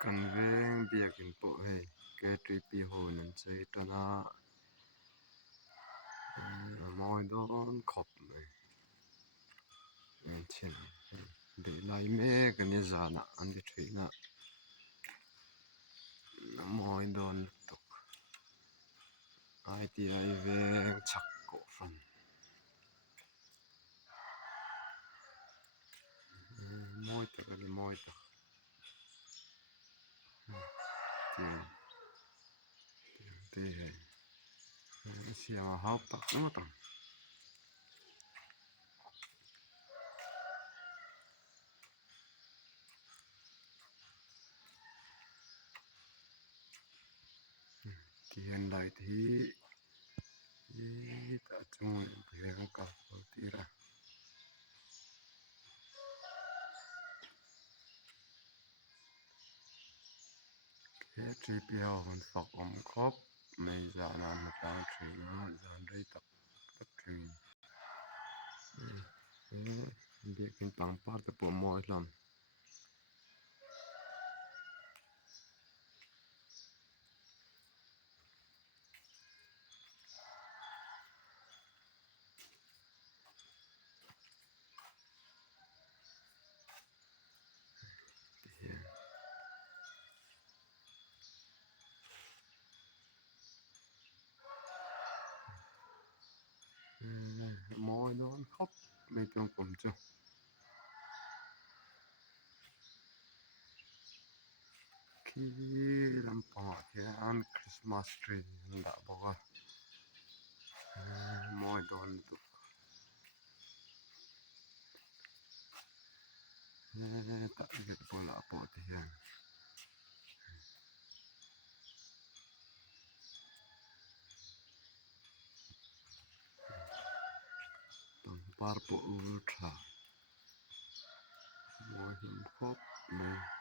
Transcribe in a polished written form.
kan veng biakin po hei KTP hôn an chei tana moi don khop mai chen de lai me kan ya zana an di thina moi don tok ITI Vengchhak kohhran moi tak ali moi tak ti hei siama hau tak na tam kian lai thi ta chung veng ka tira KTP hôn phok om khop mai zana na tang thina zan rei tak tak thing biakin pangpar te po moi lam moi don khop mai tong pom chu khi lampang hian Christmas tree an dah bawk a moi don tu tak vet bola pawh te hian pangpar pawh ur tha moi him khop mai